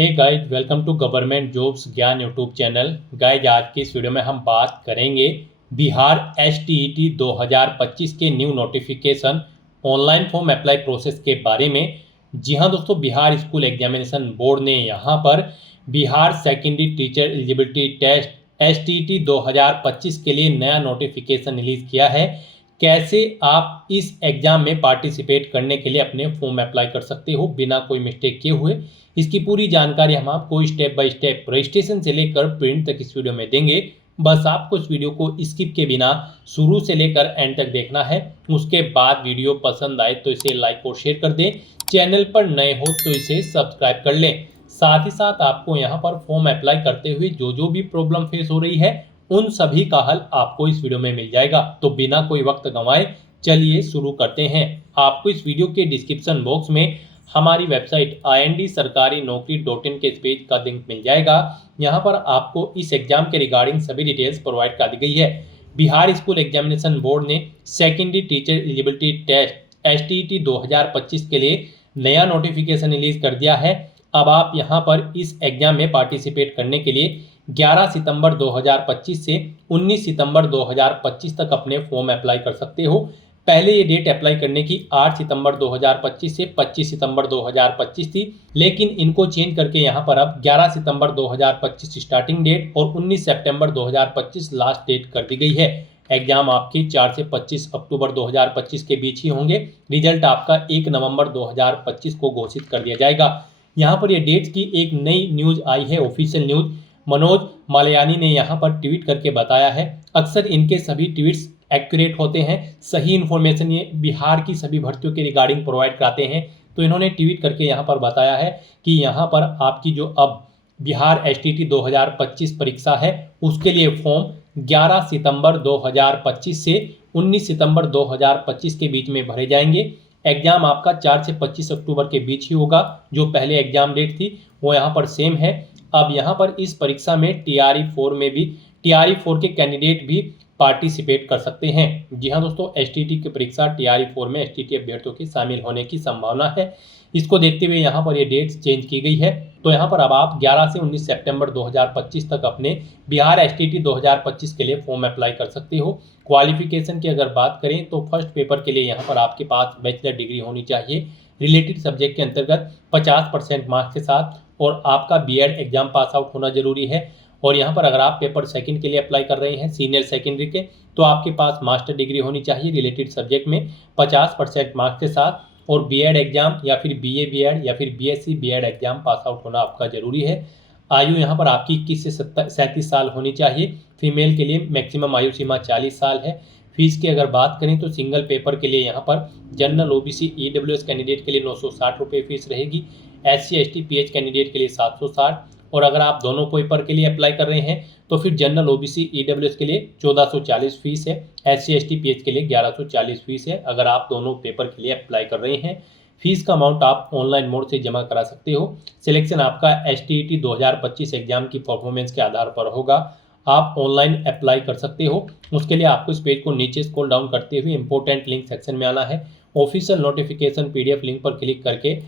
Hey guys, welcome to government jobs Gyan YouTube channel. Guys, आज की इस वीडियो में हम बात करेंगे बिहार STET 2025 के new notification online form apply process के बारे में। जी हाँ दोस्तों, बिहार स्कूल एग्जामिनेशन बोर्ड ने यहाँ पर Bihar secondary teacher eligibility test STET 2025 के लिए नया नोटिफिकेशन रिलीज किया है। कैसे आप इस एग्जाम में पार्टिसिपेट करने के लिए अपने फॉर्म अप्लाई कर सकते हो बिना कोई मिस्टेक किए हुए, इसकी पूरी जानकारी हम आपको स्टेप बाय स्टेप रजिस्ट्रेशन से लेकर प्रिंट तक इस वीडियो में देंगे। बस आपको इस वीडियो को स्किप के बिना शुरू से लेकर एंड तक देखना है। उसके बाद वीडियो पसंद आए तो इसे लाइक और शेयर कर दें। चैनल पर नए हो तो इसे सब्सक्राइब कर लें। साथ ही साथ आपको यहाँ पर फॉर्म अप्लाई करते हुए जो भी प्रॉब्लम फेस हो रही है, उन सभी का हल आपको इस वीडियो में मिल जाएगा। तो बिना कोई वक्त गंवाए चलिए शुरू करते हैं। आपको इस वीडियो के डिस्क्रिप्शन बॉक्स में हमारी वेबसाइट IND-sarkari-naukri.in के इस पेज का लिंक मिल जाएगा। यहाँ पर आपको इस एग्जाम के रिगार्डिंग सभी डिटेल्स प्रोवाइड कर दी गई है। बिहार स्कूल एग्जामिनेशन बोर्ड ने secondary teacher eligibility test STET 2025 के लिए नया नोटिफिकेशन रिलीज कर दिया है। अब आप यहाँ पर इस एग्जाम में पार्टिसिपेट करने के लिए 11 सितंबर 2025 से 19 सितंबर 2025 तक अपने फॉर्म अप्लाई कर सकते हो। पहले ये डेट अप्लाई करने की 8 सितंबर 2025 से 25 सितंबर 2025 थी, लेकिन इनको चेंज करके यहाँ पर अब 11 सितंबर 2025 स्टार्टिंग डेट और 19 सितंबर 2025 लास्ट डेट कर दी गई है। एग्जाम आपकी 4 से 25 अक्टूबर 2025 के बीच ही होंगे। रिजल्ट आपका 1 नवंबर 2025 को घोषित कर दिया जाएगा। यहाँ पर ये डेट की एक नई न्यूज आई है, ऑफिशियल न्यूज। मनोज मालयानी ने यहाँ पर ट्वीट करके बताया है। अक्सर इनके सभी ट्वीट्स एक्यूरेट होते हैं, सही इन्फॉर्मेशन ये बिहार की सभी भर्तियों के रिगार्डिंग प्रोवाइड कराते हैं। तो इन्होंने ट्वीट करके यहाँ पर बताया है कि यहाँ पर आपकी जो अब बिहार STET 2025 परीक्षा है, उसके लिए फॉर्म 11 सितंबर 2025 से 19 सितंबर 2025 के बीच में भरे जाएंगे। एग्जाम आपका 4 से 25 अक्टूबर के बीच ही होगा। जो पहले एग्जाम डेट थी वो यहाँ पर सेम है। अब यहाँ पर इस परीक्षा में TRE-4 में भी TRE-4 के कैंडिडेट भी पार्टिसिपेट कर सकते हैं। जी हाँ दोस्तों, STET की परीक्षा TRE-4 में STET अभ्यर्थियों के शामिल होने की संभावना है। इसको देखते हुए यहाँ पर ये डेट्स चेंज की गई है। तो यहाँ पर अब आप 11 से 19 सितंबर 2025 तक अपने बिहार STET 2025 के लिए फॉर्म अप्लाई कर सकते हो। क्वालिफिकेशन की अगर बात करें तो फर्स्ट पेपर के लिए यहाँ पर आपके पास बैचलर डिग्री होनी चाहिए रिलेटेड सब्जेक्ट के अंतर्गत 50% मार्क्स के साथ, और आपका BEd एग्जाम पास आउट होना जरूरी है। और यहाँ पर अगर आप पेपर सेकंड के लिए अप्लाई कर रहे हैं सीनियर सेकेंडरी के, तो आपके पास मास्टर डिग्री होनी चाहिए रिलेटेड सब्जेक्ट में 50% मार्क्स के साथ, और BEd एग्जाम या फिर BA BEd या फिर BSc BEd exam pass out होना आपका जरूरी है। आयु यहाँ पर आपकी 21 से 37 साल होनी चाहिए। फीमेल के लिए मैक्सिमम आयु सीमा 40 साल है। फीस की अगर बात करें तो सिंगल पेपर के लिए यहाँ पर जनरल OBC EWS कैंडिडेट के लिए 960 रुपये फीस रहेगी। SC ST PH कैंडिडेट के लिए 760, और अगर आप दोनों पेपर के लिए अप्लाई कर रहे हैं तो फिर जनरल OBC EWS के लिए 1440 फीस है। SC ST PH के लिए 1140 फीस है अगर आप दोनों पेपर के लिए अप्लाई कर रहे हैं। फीस का अमाउंट आप ऑनलाइन मोड से जमा करा सकते हो। सिलेक्शन आपका STET 2025 एग्जाम की परफॉर्मेंस के आधार पर होगा। आप ऑनलाइन अप्लाई कर सकते हो। उसके लिए आपको इस पेज को नीचे स्क्रॉल डाउन करते हुए इंपॉर्टेंट लिंक सेक्शन में आना है। ऑफिशियल नोटिफिकेशन PDF लिंक पर क्लिक करके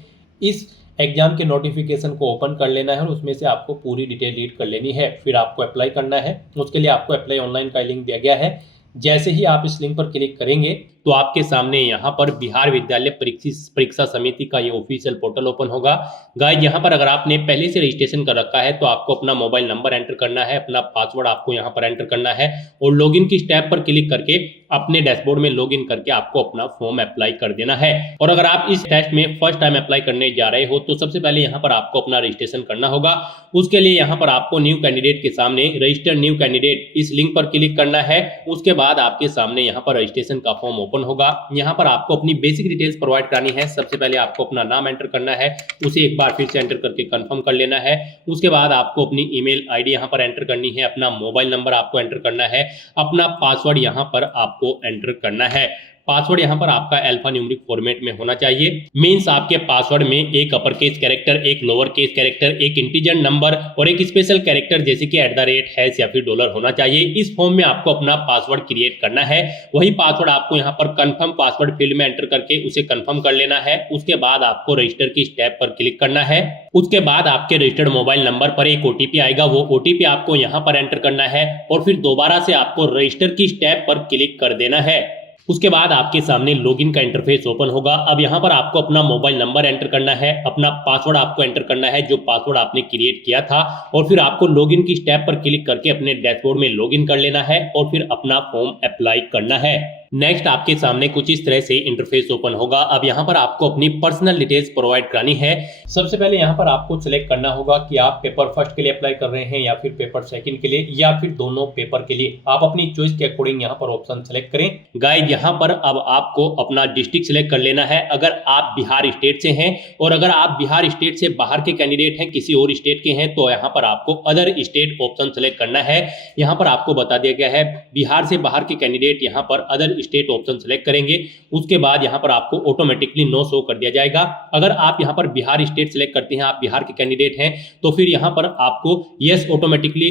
इस एग्जाम के नोटिफिकेशन को ओपन कर लेना है और उसमें से आपको पूरी डिटेल रीड कर लेनी है। फिर आपको अप्लाई करना है। उसके लिए आपको अप्लाई ऑनलाइन का लिंक दिया गया है। जैसे ही आप इस लिंक पर क्लिक करेंगे तो आपके सामने यहाँ पर बिहार विद्यालय परीक्षा समिति का ये ऑफिशियल पोर्टल ओपन होगा। गाइस, यहाँ पर अगर आपने पहले से रजिस्ट्रेशन कर रखा है तो आपको अपना मोबाइल नंबर एंटर करना है, अपना पासवर्ड आपको यहाँ पर एंटर करना है, और लॉगिन की स्टेप पर क्लिक करके अपने डैशबोर्ड में लॉगिन करके आपको अपना फॉर्म अप्लाई कर देना है। और अगर आप इस टेस्ट में फर्स्ट टाइम अप्लाई करने जा रहे हो तो सबसे पहले यहाँ पर आपको अपना रजिस्ट्रेशन करना होगा। उसके लिए यहाँ पर आपको न्यू कैंडिडेट के सामने रजिस्टर न्यू कैंडिडेट इस लिंक पर क्लिक करना है। उसके बाद आपके सामने यहाँ पर रजिस्ट्रेशन का फॉर्म ओपन होगा। यहाँ पर आपको अपनी बेसिक डिटेल्स प्रोवाइड करानी है। सबसे पहले आपको अपना नाम एंटर करना है, उसे एक बार फिर से एंटर करके कंफर्म कर लेना है। उसके बाद आपको अपनी ईमेल आईडी यहाँ पर एंटर करनी है, अपना मोबाइल नंबर आपको एंटर करना है, अपना पासवर्ड यहाँ पर आपको एंटर करना है। पासवर्ड यहाँ पर आपका अल्फा न्यूमेरिक फॉर्मेट में होना चाहिए। मींस आपके पासवर्ड में एक अपर केस कैरेक्टर, एक लोअर केस कैरेक्टर, एक इंटीजर नंबर और एक स्पेशल कैरेक्टर जैसे कि @ या फिर डॉलर होना चाहिए। इस फॉर्म में आपको अपना पासवर्ड क्रिएट करना है। वही पासवर्ड आपको यहाँ पर कंफर्म पासवर्ड फील्ड में एंटर करके उसे कंफर्म कर लेना है। उसके बाद आपको रजिस्टर की स्टेप पर क्लिक करना है। उसके बाद आपके रजिस्टर्ड मोबाइल नंबर पर एक ओटीपी आएगा, वो ओटीपी आपको यहाँ पर एंटर करना है और फिर दोबारा से आपको रजिस्टर की स्टेप पर क्लिक कर देना है। उसके बाद आपके सामने लॉगिन का इंटरफेस ओपन होगा। अब यहाँ पर आपको अपना मोबाइल नंबर एंटर करना है, अपना पासवर्ड आपको एंटर करना है जो पासवर्ड आपने क्रिएट किया था और फिर आपको लॉगिन की स्टेप पर क्लिक करके अपने डैशबोर्ड में लॉगिन कर लेना है और फिर अपना फॉर्म अप्लाई करना है। नेक्स्ट आपके सामने कुछ इस तरह से इंटरफेस ओपन होगा। अब यहाँ पर आपको अपनी पर्सनल डिटेल्स प्रोवाइड करानी है। सबसे पहले यहाँ पर आपको सिलेक्ट करना होगा कि आप पेपर फर्स्ट के लिए अप्लाई कर रहे हैं या फिर पेपर सेकंड के लिए या फिर दोनों पेपर के लिए। आप अपनी चॉइस के अकॉर्डिंग यहाँ पर ऑप्शन सेलेक्ट करें। गाइस यहाँ पर अब आपको अपना डिस्ट्रिक्ट सिलेक्ट कर लेना है अगर आप बिहार स्टेट से हैं, और अगर आप बिहार स्टेट से बाहर के कैंडिडेट हैं, किसी और स्टेट के हैं, तो यहाँ पर आपको अदर स्टेट ऑप्शन सेलेक्ट करना है। यहाँ पर आपको बता दिया गया है बिहार से बाहर के कैंडिडेट यहाँ पर अदर स्टेट ऑप्शन सेलेक्ट करेंगे। उसके बाद यहाँ पर आपको ऑटोमेटिकली नो शो कर दिया जाएगा। अगर आप यहाँ पर बिहार स्टेट सेलेक्ट करते हैं, आप बिहार के कैंडिडेट हैं, तो फिर यहाँ पर आपको यस ऑटोमेटिकली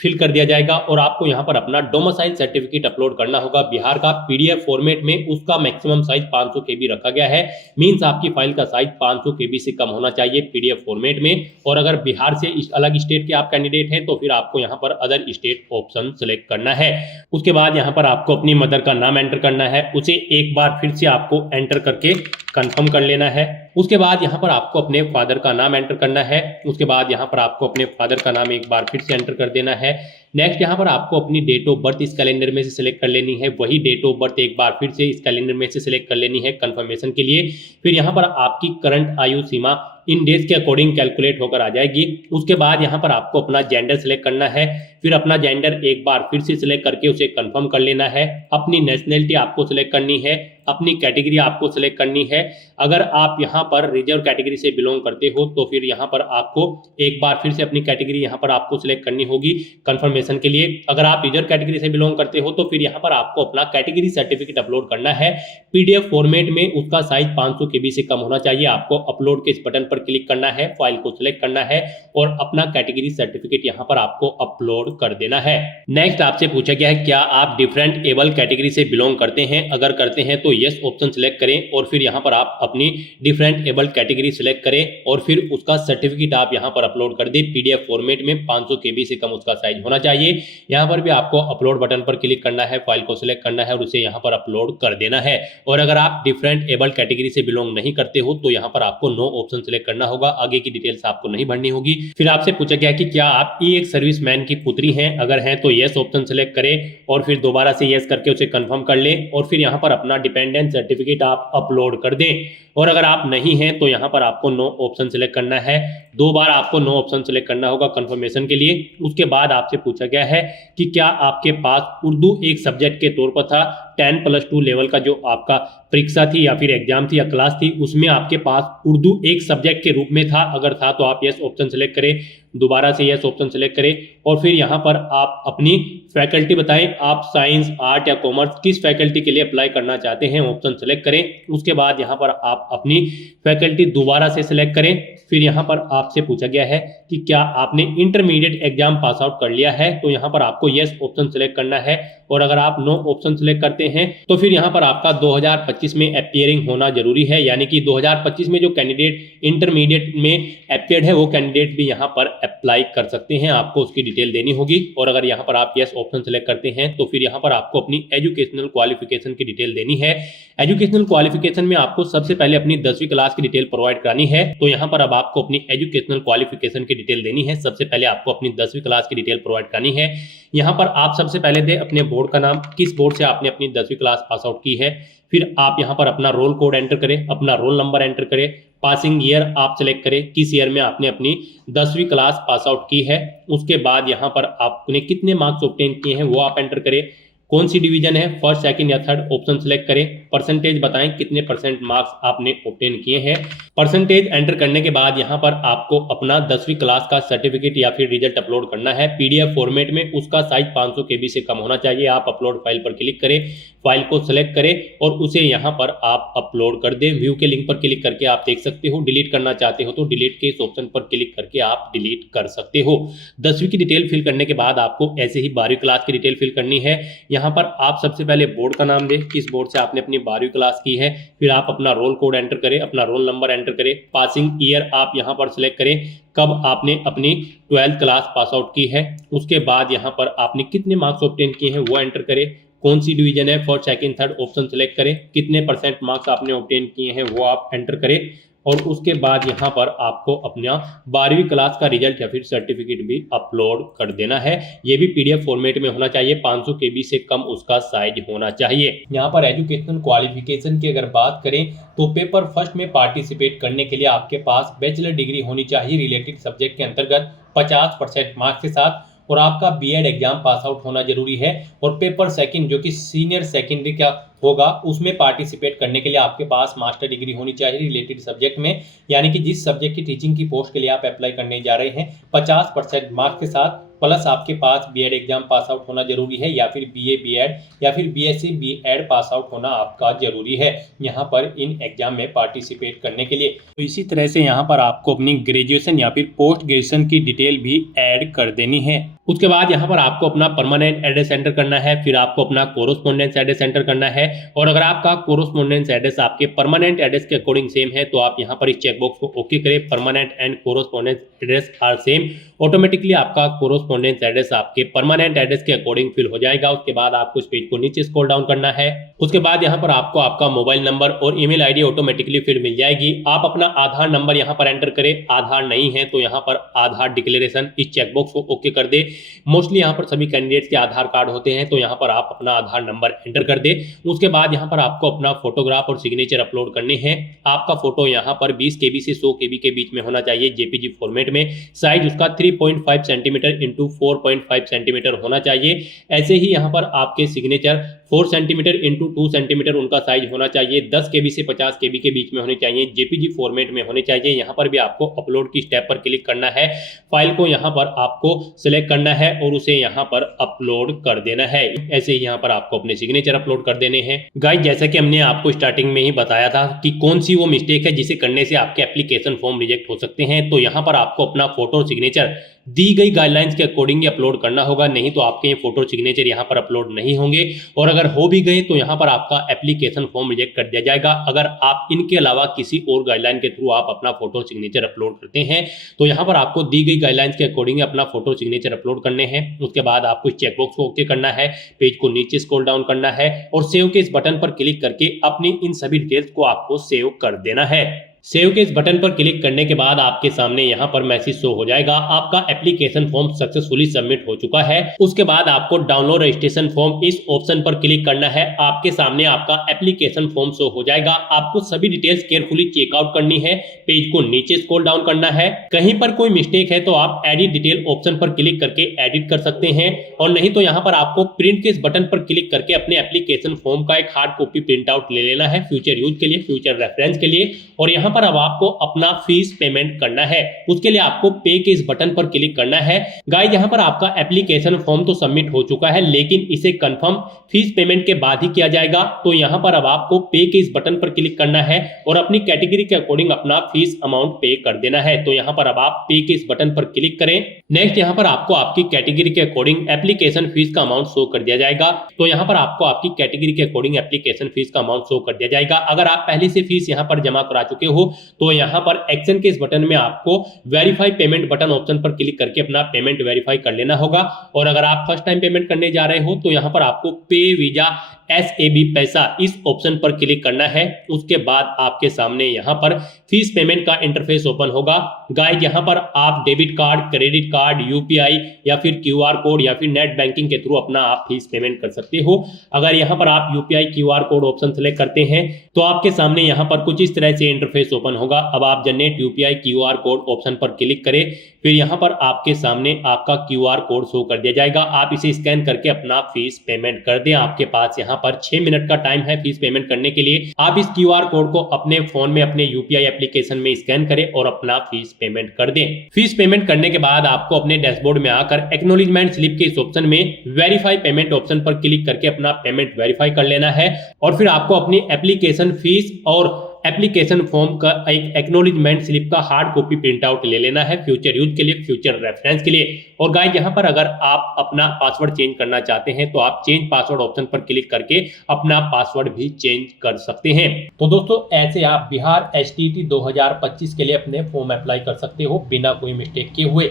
फिल कर दिया जाएगा और आपको यहाँ पर अपना डोमिसाइल सर्टिफिकेट अपलोड करना होगा बिहार का पीडीएफ फॉर्मेट में। उसका मैक्सिमम साइज 500 KB रखा गया है। मींस आपकी फाइल का साइज 500 KB से कम होना चाहिए पीडीएफ फॉर्मेट में। और अगर बिहार से अलग स्टेट के आप कैंडिडेट हैं तो फिर आपको यहाँ पर अदर स्टेट ऑप्शन सेलेक्ट करना है। उसके बाद यहाँ पर आपको अपनी मदर का नाम एंटर करना है, उसे एक बार फिर से आपको एंटर करके कंफर्म कर लेना है। उसके बाद यहाँ पर आपको अपने फादर का नाम एंटर करना है। उसके बाद यहाँ पर आपको अपने फादर का नाम एक बार फिर से एंटर कर देना है। नेक्स्ट यहाँ पर आपको अपनी डेट ऑफ बर्थ इस कैलेंडर में से सिलेक्ट कर लेनी है। वही डेट ऑफ बर्थ एक बार फिर से इस कैलेंडर में से सिलेक्ट कर लेनी है कंफर्मेशन के लिए। फिर यहाँ पर आपकी करंट आयु सीमा इन डेज के अकॉर्डिंग कैलकुलेट होकर आ जाएगी। उसके बाद यहाँ पर आपको अपना जेंडर सिलेक्ट करना है। फिर अपना जेंडर एक बार फिर से सिलेक्ट करके उसे कंफर्म कर लेना है। अपनी नेशनलिटी आपको सिलेक्ट करनी है, अपनी कैटेगरी आपको सिलेक्ट करनी है। अगर आप यहाँ पर रिजर्व कैटेगरी से बिलोंग करते हो तो फिर यहाँ पर आपको एक बार फिर से अपनी कैटेगरी यहाँ पर आपको सिलेक्ट करनी होगी कंफर्मेशन के लिए। अगर आप रिजर्व कैटेगरी से बिलोंग करते हो तो फिर यहाँ पर आपको अपना कैटेगरी सर्टिफिकेट अपलोड करना है पीडीएफ फॉर्मेट में। उसका साइज 500 KB से कम होना चाहिए। आपको अपलोड के इस बटन पर क्लिक करना है, फाइल को सिलेक्ट करना है और अपना कैटेगरी सर्टिफिकेट यहाँ पर आपको अपलोड कर देना है। नेक्स्ट आपसे पूछा गया है क्या आप डिफरेंट एबल कैटेगरी से बिलोंग करते हैं। अगर करते हैं तो यस ऑप्शन सिलेक्ट करें और फिर यहाँ पर आप अपनी डिफरेंट एबल कैटेगरी सिलेक्ट करें और फिर उसका सर्टिफिकेट आप यहाँ पर अपलोड कर दें पीडीएफ फॉर्मेट में। 500 KB से कम उसका साइज होना चाहिए। यहाँ पर भी आपको अपलोड बटन पर क्लिक करना है, फाइल को सिलेक्ट करना है और उसे यहाँ पर अपलोड कर देना है। और अगर आप डिफरेंट एबल कैटेगरी से बिलोंग नहीं करते हो तो यहाँ पर आपको नो ऑप्शन सिलेक्ट करना होगा। आगे की डिटेल्स आपको नहीं भरनी होगी। फिर आपसे पूछा गया कि क्या आप एक सर्विसमैन की पुत्री हैं। अगर हैं तो यस ऑप्शन सिलेक्ट करें और फिर दोबारा से यस करके उसे कंफर्म कर लें और फिर यहाँ पर अपना डिपेंडेंट सर्टिफिकेट आप अपलोड कर दें। और अगर आप नहीं हैं तो यहाँ पर आपको नो ऑप्शन सिलेक्ट करना है। 2 बार आपको नो ऑप्शन सिलेक्ट करना होगा कंफर्मेशन के लिए। उसके बाद आपसे पूछा गया है कि क्या आपके पास उर्दू एक सब्जेक्ट के तौर पर था। 10+2 लेवल का जो आपका परीक्षा थी या फिर एग्जाम थी या क्लास थी उसमें आपके पास उर्दू एक सब्जेक्ट के रूप में था। अगर था तो आप यस ऑप्शन सिलेक्ट करें, दोबारा से यस ऑप्शन सिलेक्ट करें और फिर यहाँ पर आप अपनी फैकल्टी बताएं। आप साइंस, आर्ट या कॉमर्स किस फैकल्टी के लिए अप्लाई करना चाहते हैं, ऑप्शन सेलेक्ट करें। उसके बाद यहाँ पर आप अपनी फैकल्टी दोबारा से सिलेक्ट करें। फिर यहाँ पर आपसे पूछा गया है कि क्या आपने इंटरमीडिएट एग्जाम पास आउट कर लिया है, तो यहाँ पर आपको यस ऑप्शन सिलेक्ट करना है। और अगर आप नो ऑप्शन सिलेक्ट करते हैं तो फिर यहाँ पर आपका 2025 में अपीयरिंग होना जरूरी है, यानी कि 2025 में जो कैंडिडेट इंटरमीडिएट में अपीयर्ड है वो कैंडिडेट भी यहाँ पर अप्लाई कर सकते हैं। आपको उसकी डिटेल देनी होगी। और अगर यहाँ पर आप यस ऑप्शन सेलेक्ट करते हैं तो फिर यहाँ पर आपको अपनी एजुकेशनल क्वालिफिकेशन की डिटेल देनी है। एजुकेशनल क्वालिफिकेशन में आपको सबसे पहले अपनी 10वीं क्लास की डिटेल प्रोवाइड करानी है। तो यहाँ पर अब आपको अपनी एजुकेशनल क्वालिफिकेशन की डिटेल देनी है। सबसे पहले आपको अपनी 10वीं क्लास की डिटेल प्रोवाइड करानी है। यहाँ पर आप सबसे पहले दे अपने बोर्ड का नाम, किस बोर्ड से आपने अपनी 10वीं क्लास पास आउट की है। फिर आप यहाँ पर अपना रोल कोड एंटर करें, अपना रोल नंबर एंटर करें, पासिंग ईयर आप सेलेक्ट करें, किस ईयर में आपने अपनी 10वीं क्लास पास आउट की है। उसके बाद यहाँ पर आपने कितने मार्क्स ऑब्टेन किए हैं वो आप एंटर करें, कौन सी डिवीजन है, फर्स्ट, सेकंड या थर्ड, ऑप्शन सेलेक्ट करें। परसेंटेज बताएं कितने परसेंट मार्क्स आपने ऑब्टेन किए हैं। परसेंटेज एंटर करने के बाद यहाँ पर आपको अपना 10वीं क्लास का सर्टिफिकेट या फिर रिजल्ट अपलोड करना है पीडीएफ फॉर्मेट में। उसका साइज 500 KB से कम होना चाहिए। आप अपलोड फाइल पर क्लिक करें, फाइल को सिलेक्ट करें और उसे यहाँ पर आप अपलोड कर दें। व्यू के लिंक पर क्लिक करके आप देख सकते हो। डिलीट करना चाहते हो तो डिलीट के इस ऑप्शन पर क्लिक करके आप डिलीट कर सकते हो। 10वीं की डिटेल फिल करने के बाद आपको ऐसे ही 12वीं क्लास की डिटेल फिल करनी है। यहाँ पर आप सबसे पहले बोर्ड का नाम दें, किस बोर्ड से आपने अपनी 12वीं क्लास की है। फिर आप अपना रोल कोड एंटर करें, अपना रोल नंबर एंटर करें, पासिंग ईयर आप यहाँ पर सिलेक्ट करें, कब आपने अपनी 12th क्लास पास आउट की है। उसके बाद यहाँ पर आपने कितने मार्क्स ऑब्टेन किए हैं वो एंटर करें, कौन सी डिवीजन है, first second third option select करें, कितने परसेंट मार्क्स आपने ऑब्टेन किए हैं वो आप एंटर करें और उसके बाद यहाँ पर आपको अपना 12वीं क्लास का रिजल्ट या फिर सर्टिफिकेट भी अपलोड कर देना है। ये भी पीडीएफ फॉर्मेट में होना चाहिए, 500 KB से कम उसका साइज होना चाहिए। यहाँ पर एजुकेशनल क्वालिफिकेशन की अगर बात करें तो पेपर फर्स्ट में पार्टिसिपेट करने के लिए आपके पास बैचलर डिग्री होनी चाहिए रिलेटेड सब्जेक्ट के अंतर्गत 50% मार्क्स के साथ और आपका बीएड एग्जाम पास आउट होना जरूरी है। और पेपर सेकंड जो कि सीनियर सेकेंडरी का होगा उसमें पार्टिसिपेट करने के लिए आपके पास मास्टर डिग्री होनी चाहिए रिलेटेड सब्जेक्ट में, यानी कि जिस सब्जेक्ट की टीचिंग की पोस्ट के लिए आप अप्लाई करने जा रहे हैं 50% मार्क्स के साथ प्लस आपके पास बीएड एग्जाम पास आउट होना जरूरी है या फिर बीए बीएड या फिर बीएससी बीएड पास आउट होना आपका जरूरी है यहाँ पर इन एग्जाम में पार्टिसिपेट करने के लिए। तो इसी तरह से यहाँ पर आपको अपनी ग्रेजुएशन या फिर पोस्ट ग्रेजुएशन की डिटेल भी ऐड कर देनी है। उसके बाद यहाँ पर आपको अपना परमानेंट एड्रेस एंटर करना है, फिर आपको अपना कोरोस्पोंडेंस एड्रेस एंटर करना है और अगर आपका कोरोस्पोंडेंस एड्रेस आपके परमानेंट एड्रेस के अकॉर्डिंग सेम है तो आप यहाँ पर इस चेकबॉक्स को ओके करें, permanent and correspondence address are same. Automatically आपका कोरोस्पोंडेंस एड्रेस आपके परमानेंट एड्रेस के अकॉर्डिंग फिल हो जाएगा। उसके बाद आपको इस पेज को नीचे स्क्रॉल डाउन करना है। उसके बाद यहाँ पर आपको आपका मोबाइल नंबर और ईमेल आईडी ऑटोमेटिकली फिल मिल जाएगी। आप अपना आधार नंबर यहाँ पर एंटर करें, आधार नहीं है तो यहाँ पर आधार डिक्लेरेशन इस चेकबॉक्स को ओके कर दे। मोस्टली यहाँ पर सभी कैंडिडेट्स के आधार कार्ड होते हैं तो यहाँ पर आप अपना आधार नंबर एंटर कर दे। उसके बाद यहाँ पर आपको अपना फोटोग्राफ और सिग्नेचर अपलोड करने हैं। आपका फोटो यहाँ पर 20 KB से 100 KB के बीच में होना चाहिए जेपीजी फॉर्मेट में। साइज उसका 3.5 सेंटीमीटर इंटू 4.5 सेंटीमीटर होना चाहिए। ऐसे ही यहाँ पर आपके सिग्नेचर 4 सेंटीमीटर इंटू 2 सेंटीमीटर उनका साइज होना चाहिए। 10 KB से 50 KB के बीच में होने चाहिए, जेपीजी फॉर्मेट में होने चाहिए। यहाँ पर भी आपको अपलोड की स्टेप पर क्लिक करना है, फाइल को यहाँ पर आपको सिलेक्ट करना है और उसे यहाँ पर अपलोड कर देना है। ऐसे ही यहाँ पर आपको अपने सिग्नेचर अपलोड कर देने हैं। गाइस जैसा कि हमने आपको स्टार्टिंग में ही बताया था कि कौन सी वो मिस्टेक है जिसे करने से आपके एप्लीकेशन फॉर्म रिजेक्ट हो सकते हैं, तो यहाँ पर आपको अपना फोटो सिग्नेचर दी गई गाइडलाइंस के अकॉर्डिंग अपलोड करना होगा, नहीं तो आपके ये फोटो सिग्नेचर यहाँ पर अपलोड नहीं होंगे और अगर हो भी गए तो यहाँ पर आपका एप्लीकेशन फॉर्म रिजेक्ट कर दिया जाएगा। अगर आप इनके अलावा किसी और गाइडलाइन के थ्रू आप अपना फोटो सिग्नेचर अपलोड करते हैं तो यहाँ पर आपको दी गई गाइडलाइंस के अकॉर्डिंग अपना फोटो सिग्नेचर अपलोड करने हैं। उसके बाद आपको चेकबॉक्स को ओके करना है, पेज को नीचे स्क्रॉल डाउन करना है और सेव के इस बटन पर क्लिक करके अपनी इन सभी डिटेल्स को आपको सेव कर देना है। सेव के इस बटन पर क्लिक करने के बाद आपके सामने यहाँ पर मैसेज शो हो जाएगा, आपका एप्लीकेशन फॉर्म सक्सेसफुली सबमिट हो चुका है। उसके बाद आपको डाउनलोड रजिस्ट्रेशन फॉर्म इस ऑप्शन पर क्लिक करना है। आपके सामने आपका एप्लीकेशन फॉर्म शो हो जाएगा। आपको सभी डिटेल्स केयरफुली चेकआउट करनी है, पेज को नीचे स्क्रॉल डाउन करना है। कहीं पर कोई मिस्टेक है तो आप एडिट डिटेल ऑप्शन पर क्लिक करके एडिट कर सकते हैं और नहीं तो यहाँ पर आपको प्रिंट के इस बटन पर क्लिक करके अपने एप्लीकेशन फॉर्म का एक हार्ड कॉपी प्रिंट आउट ले लेना है फ्यूचर यूज के लिए, फ्यूचर रेफरेंस के लिए। और यहाँ पर अब आपको अपना फीस पेमेंट करना है। उसके लिए आपको पे के इस बटन पर क्लिक करना है। गाइस यहाँ पर आपका एप्लीकेशन फॉर्म तो सबमिट हो चुका है लेकिन इसे कंफर्म फीस पेमेंट के बाद ही किया जाएगा। तो यहाँ पर अब आपको पे के इस बटन पर क्लिक करना है और अपनी कैटेगरी के अकॉर्डिंग अपना फीस अमाउंट पे कर देना है। तो यहाँ पर अब आप पे के इस बटन पर क्लिक करें। नेक्स्ट यहाँ पर आपको आपकी कैटेगरी के अकॉर्डिंग एप्लीकेशन फीस का अमाउंट शो कर दिया जाएगा। तो यहाँ पर आपको आपकी कैटेगरी के अकॉर्डिंग एप्लीकेशन फीस का अमाउंट शो कर दिया जाएगा। अगर आप पहले से फीस यहाँ पर जमा करा चुके हो तो यहाँ पर एक्शन के इस बटन में आपको वेरीफाई पेमेंट बटन ऑप्शन पर क्लिक करके अपना पेमेंट वेरीफाई कर लेना होगा। और अगर आप फर्स्ट टाइम पेमेंट करने जा रहे हो तो यहाँ पर आपको पे वीजा SAB पैसा इस ऑप्शन पर क्लिक करना है। उसके बाद आपके सामने यहाँ पर फीस पेमेंट का इंटरफेस ओपन होगा। गाइस यहाँ पर आप debit card, credit card, UPI या फिर QR कोड या फिर नेट बैंकिंग के थ्रू अपना आप फीस पेमेंट कर सकते हो। अगर यहाँ पर आप UPI QR code option select करते हैं तो आपके सामने यहाँ पर कुछ इस तरह से इंटरफेस ओपन होगा। अब आप generate UPI QR code option पर क्लिक करें, फिर यहाँ पर आपके सामने आपका QR कोड शो कर दिया जाएगा। आप इसे स्कैन करके अपना फीस पेमेंट कर दें। आपके पास यहाँ पर 6 मिनट का टाइम है फीस पेमेंट करने के लिए। आप इस QR कोड को अपने फोन में अपने UPI एप्लीकेशन में स्कैन करें और अपना फीस पेमेंट कर दें। फीस पेमेंट करने के बाद आपको अपने डैशबोर्ड में आकर एक्नॉलेजमेंट स्लिप के इस ऑप्शन में वेरीफाई पेमेंट ऑप्शन पर क्लिक करके अपना पेमेंट वेरीफाई कर लेना है और फिर आपको अपनी एप्लीकेशन फीस और एप्लीकेशन फॉर्म का एक एक्नॉलेजमेंट स्लिप का हार्ड कॉपी प्रिंट आउट ले लेना है फ्यूचर यूज के लिए, फ्यूचर रेफरेंस के लिए। और गाइस यहाँ पर अगर आप अपना पासवर्ड चेंज करना चाहते हैं तो आप चेंज पासवर्ड ऑप्शन पर क्लिक करके अपना पासवर्ड भी चेंज कर सकते हैं। तो दोस्तों ऐसे आप बिहार STET 2025 के लिए अपने फॉर्म अप्लाई कर सकते हो बिना कोई मिस्टेक किए हुए।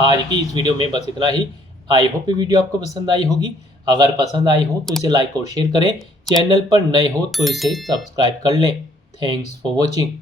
आज की इस वीडियो में बस इतना ही। आई होप ये वीडियो आपको पसंद आई होगी। अगर पसंद आई हो तो इसे लाइक और शेयर करें। चैनल पर नए हो तो इसे सब्सक्राइब कर लें। Thanks for watching.